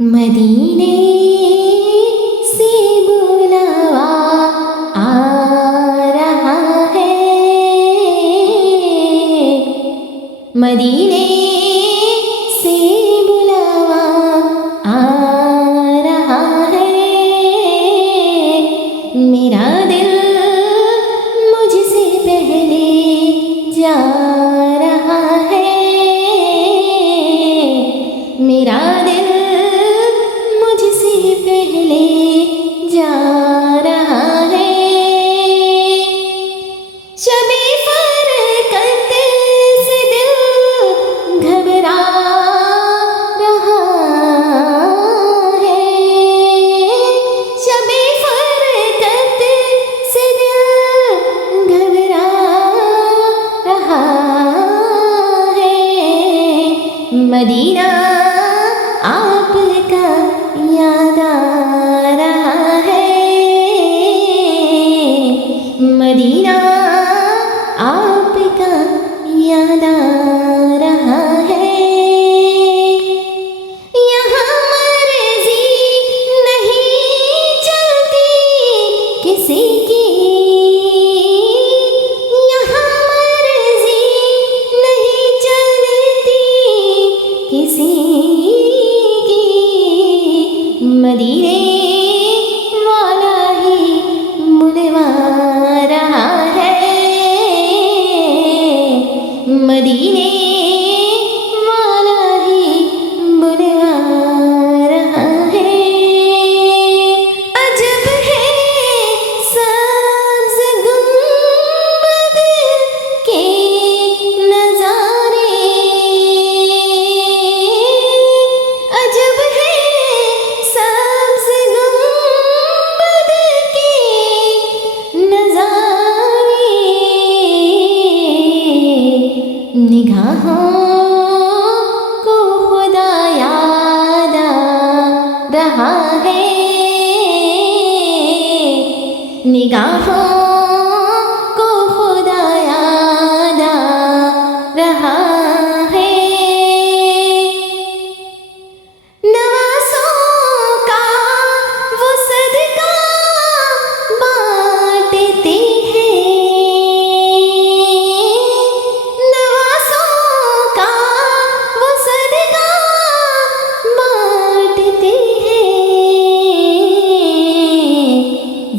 मदीने से बुलावा आ रहा है, मदीने से बुलावा आ रहा है। मेरा दिल मुझसे पहले जा रहा है, मेरा दिल मुझसे पहले जा रहा है। शबे फरकत से दिल घबरा रहा है, शबे फरकत से दिल घबरा रहा है। मदीना आपका याद आ रहा है, मदीना आपका याद आ रहा है। यहाँ मर्जी नहीं चलती किसी की, यहाँ मर्जी नहीं चलती किसी, मदीने वाला ही बुलवा रहा है, मदीने वाला ही बुलवा रहा है। अजब है सब्ज़ गुंबद के नज़ारे, अजब है निगाहों को खुदा याद आ रहा है, निगाहों को खुदा याद आ रहा है। नवाज़ों का वो सदका बांटते हैं,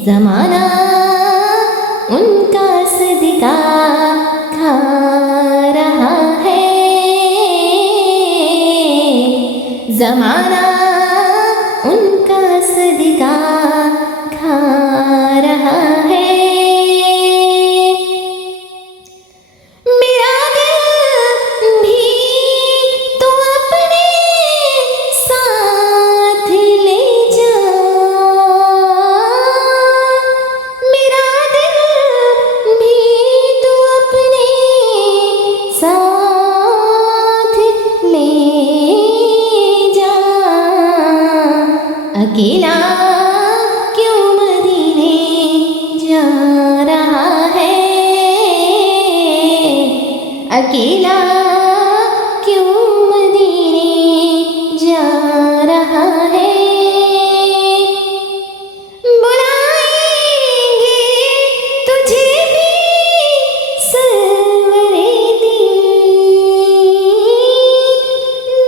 ज़माना उनका सदका खा रहा है, ज़माना उनका सदका खा रहा है। मेरा दिल भी तो अपने साथ ले जा, अकेला क्यों मदीने जा रहा है, अकेला क्यों मदीने जा रहा है। बुलाएंगे तुझे भी सरवरे दिल,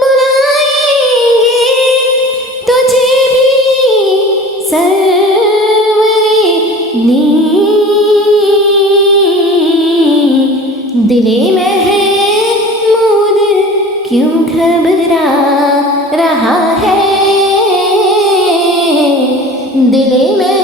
बुलाएंगे तुझे सरवरे दिले महमूद क्यों घबरा रहा है, दिले में